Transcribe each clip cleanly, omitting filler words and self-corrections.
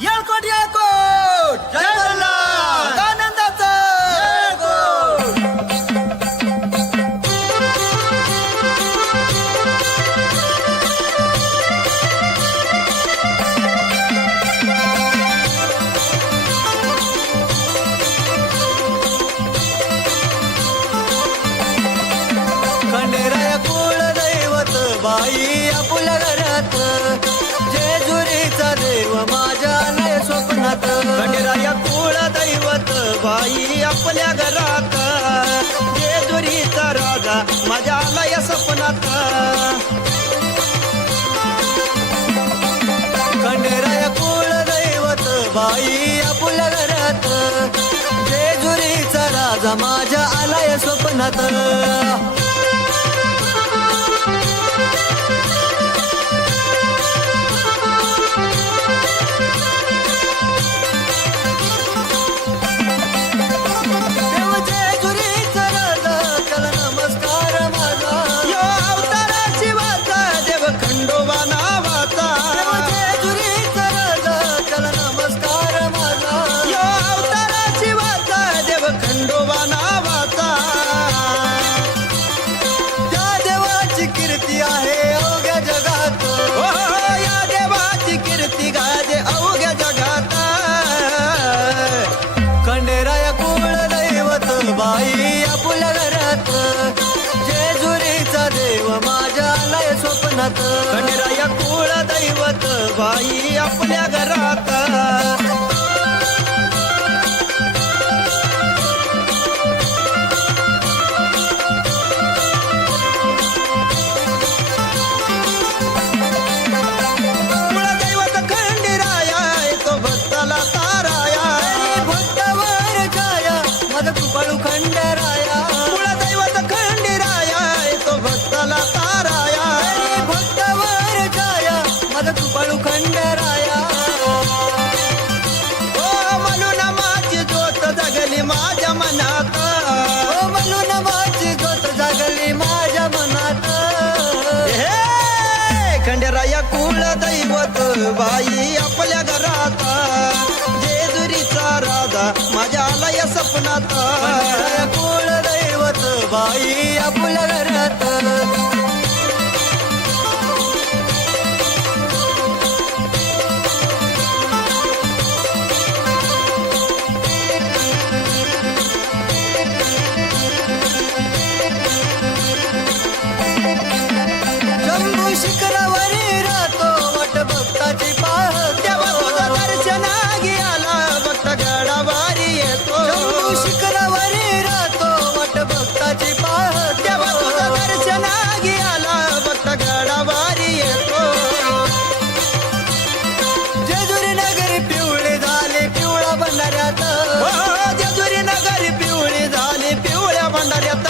येळकोट येळकोट जय मल्हार! आनंदाचा खंडेराया कुळ दैवत बाई आपल्या घरात जेजुरीचा देव माझ्या आलाय स्वप्नात खंडेराया कुळ दैवत बाई आपल्या घरात जेजुरीचा राजा माझ्या आलाय स्वप्नात खंडेराया कुळ दैवत बाई आपल्या घरात जेजुरीचा राजा माझ्या आलाय स्वप्नात देव जेजुरीचा राजा त्याला नमस्कार माझा यो अवताराची वाचा देव खंडोबा नावाचा देव जेजुरीचा राजा त्याला नमस्कार माझा यो अवताराची वाचा देव खंडोबा नावाचा त्या देवाची कीर्ती आहे अवघ्या जगात या देवाची कीर्ती गाजे अवघ्या जगात खंडेराया कुळ दैवत बाई आपल्या घरात जेजुरीचा देव माझ्या आलाय स्वप्नात खंडेराया कुळ दैवत बाई आपल्या घरात कुळदैवत खंडेराया तो भक्ताला ताराया भक्तावर छाया माझा कृपाळू खंडेराया कुळदैवत खंडेराया तो भक्ताला ताराया भक्तावर छाया माझा कृपाळू खंडेराया ओ म्हणून माझी ज्योत जगली माझ्या मनात ओ म्हणून माझी ज्योत जगली माझ्या मनात खंडेराया कुळ दैवत बाई आपल्या घरात जेजुरीचा राजा माझ्या आलाय सपनात खंडेराया कुळ दैवत बाई आपल्या घरात शंभू शिखरावरी राहतो वट भक्ताची पाहत तेव्हा तुझा दर्शनागी आला भक्त गडावारी येतो शंभू शिखरावरी राहतो वट भक्ताची पाहत तेव्हा तुझा दर्शनागी आला भक्त गडावारी येतो जेजुरी नगरी पिवळी झाली पिवळा भंडाऱ्यात जेजुरी नगरी पिवळी झाली पिवळ्या भंडाऱ्यात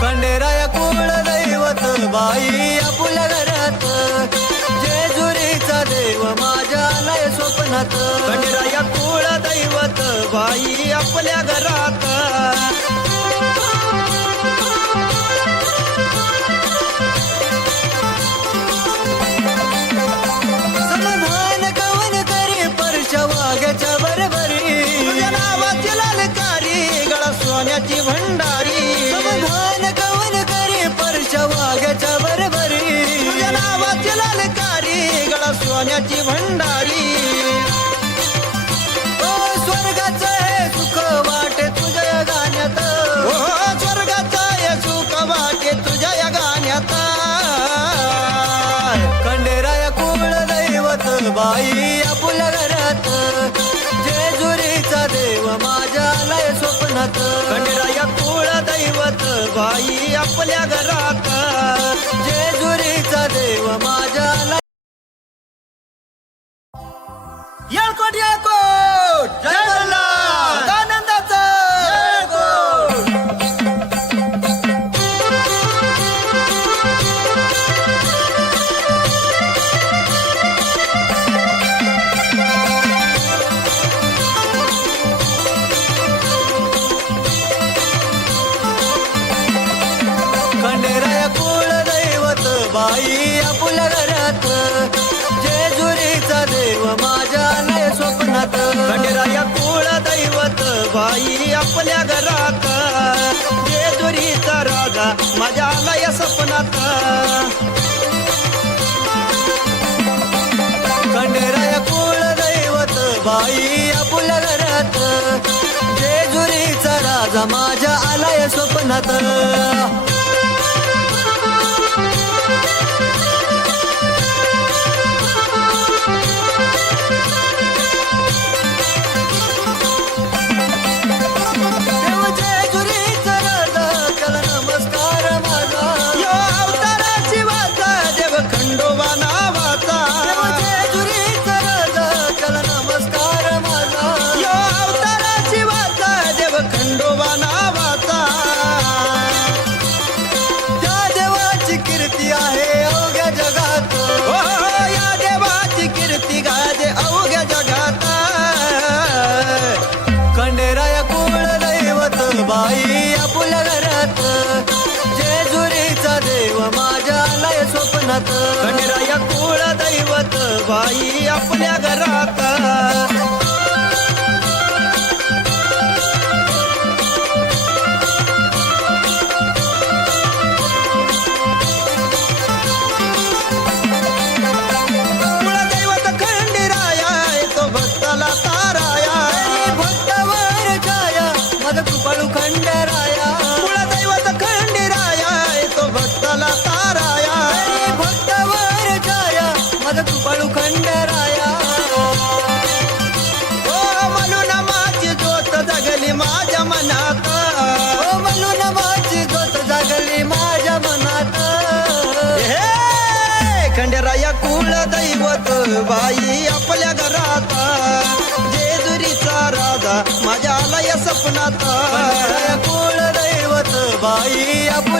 खंडेराया कुळ दैवत बाई आपल्या घरात जेजुरीचा देव माझ्या आलाय स्वप्नात खंडेराया कुळ दैवत बाई आपल्या घरात समाधान कवन करी परश वाघ्याच्या बरोबरी तुझ्या नावाची लालकारी गळा सोन्याची भंडारी समाधान कवन करी परश वाघ्याच्या बरोबरी तुझ्या नावाची लालकारी गळा सोन्याची भंडारी ओ स्वर्गाचं हे सुख वाटे तुझ्या या गाण्यात ओ स्वर्गाचं हे सुख वाटे तुझ्या या गाण्यात खंडेराया कुळ दैवत बाई आपल्या घरात जेजुरीचा देव माझ्या आलाय स्वप्नात खंडेराया कुळ दैवत बाई आपल्या घरात जेजुरीचा देव माझ्या आलाय येळकोट येळकोट जय मल्हार! आनंदाचा खंडेराया कुळ दैवत बाई आपल्या घरात खंडेराया कुळ दैवत बाई आपल्या घरात जेजुरीचा राजा माझ्या आला या सपनात खंडेराया कुळ दैवत बाई आपल्या घरात जेजुरीचा राजा माझ्या आला या स्वप्नात खंडेराया कुळ दैवत बाई आपल्या घरात जेजुरीचा देव माझ्या आलाय स्वप्नात खंडेराया कुळ दैवत बाई आपल्या घरात माझ्या मनात म्हणून माझी जोत जागली माझ्या मनात हे खंडेराया कुळ दैवत बाई आपल्या घरात जेजुरीचा राजा माझ्या आला या सपनात खंडेराया कुळ दैवत बाई आपल्या